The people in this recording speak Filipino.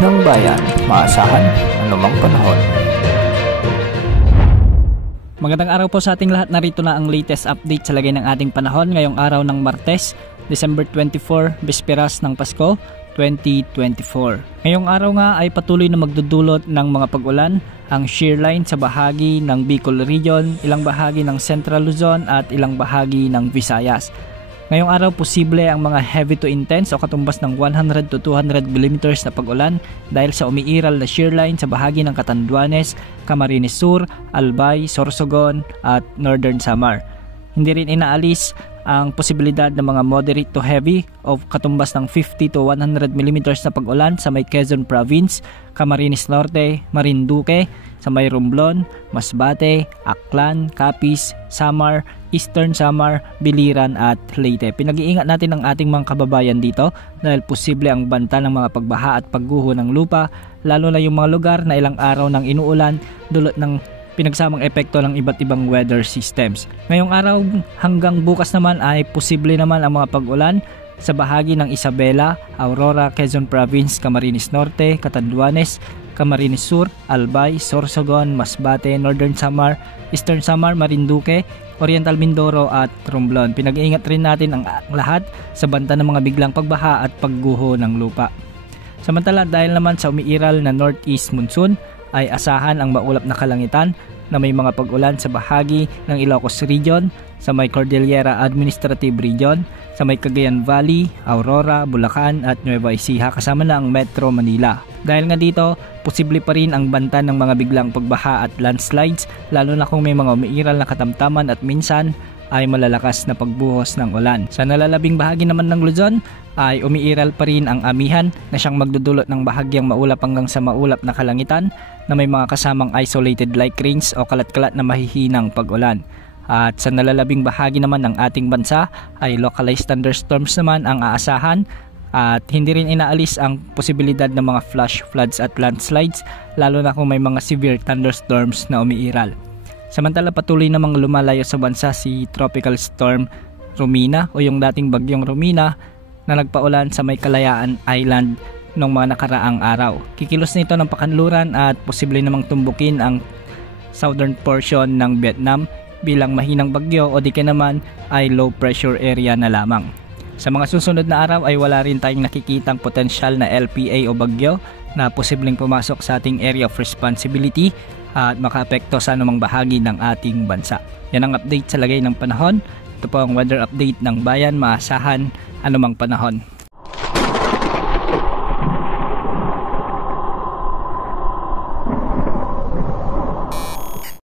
ng bayan, maasahan anumang panahon. Magandang araw po sa ating lahat. Narito na ang latest update sa lagay ng ating panahon ngayong araw ng Martes, December 24, Bisperas ng Pasko, 2024. Ngayong araw nga ay patuloy na magdudulot ng mga pag-ulan ang shear line sa bahagi ng Bicol Region, ilang bahagi ng Central Luzon at ilang bahagi ng Visayas. Ngayong araw, posible ang mga heavy to intense o katumbas ng 100 to 200 mm na pag-ulan dahil sa umiiral na shear line sa bahagi ng Catanduanes, Camarines Sur, Albay, Sorsogon at Northern Samar. Hindi rin inaalis ang posibilidad ng mga moderate to heavy o katumbas ng 50 to 100 mm na pag-ulan sa may Quezon Province, Camarines Norte, Marinduque, sa may Romblon, Masbate, Aklan, Capiz, Samar, Eastern Samar, Biliran at Leyte. Pinag-iingat natin ang ating mga kababayan dito dahil posible ang banta ng mga pagbaha at pagguho ng lupa, lalo na yung mga lugar na ilang araw nang inuulan dulot ng pinagsamang epekto ng iba't ibang weather systems. Ngayong araw hanggang bukas naman ay posible naman ang mga pag-ulan sa bahagi ng Isabela, Aurora, Quezon Province, Camarines Norte, Catanduanes, Camarines Sur, Albay, Sorsogon, Masbate, Northern Samar, Eastern Samar, Marinduque, Oriental Mindoro at Romblon. Pinag-iingat rin natin ang lahat sa banta ng mga biglang pagbaha at pagguho ng lupa. Samantala, dahil naman sa umiiral na northeast monsoon, ay asahan ang maulap na kalangitan na may mga pag-ulan sa bahagi ng Ilocos Region, sa may Cordillera Administrative Region, sa may Cagayan Valley, Aurora, Bulacan at Nueva Ecija kasama na ang Metro Manila. Dahil nga dito, posible pa rin ang banta ng mga biglang pagbaha at landslides lalo na kung may mga umiiral na katamtaman at minsan ay malalakas na pagbuhos ng ulan. Sa nalalabing bahagi naman ng Luzon ay umiiral pa rin ang amihan na siyang magdudulot ng bahagyang maulap hanggang sa maulap na kalangitan na may mga kasamang isolated light rains o kalat-kalat na mahihinang pag-ulan. At sa nalalabing bahagi naman ng ating bansa ay localized thunderstorms naman ang aasahan at hindi rin inaalis ang posibilidad ng mga flash floods at landslides lalo na kung may mga severe thunderstorms na umiiral. Samantala patuloy namang lumalayo sa bansa si Tropical Storm Romina o yung dating bagyong Romina na nagpaulan sa may Kalayaan Island noong mga nakaraang araw. Kikilos nito ng pakanluran at posible namang tumbukin ang southern portion ng Vietnam bilang mahinang bagyo o di kaya naman ay low pressure area na lamang. Sa mga susunod na araw ay wala rin tayong nakikitang potensyal na LPA o bagyo na posibleng pumasok sa ating area of responsibility at makaapekto sa anumang bahagi ng ating bansa. Yan ang update sa lagay ng panahon. Ito po ang weather update ng bayan, maasahan anumang panahon.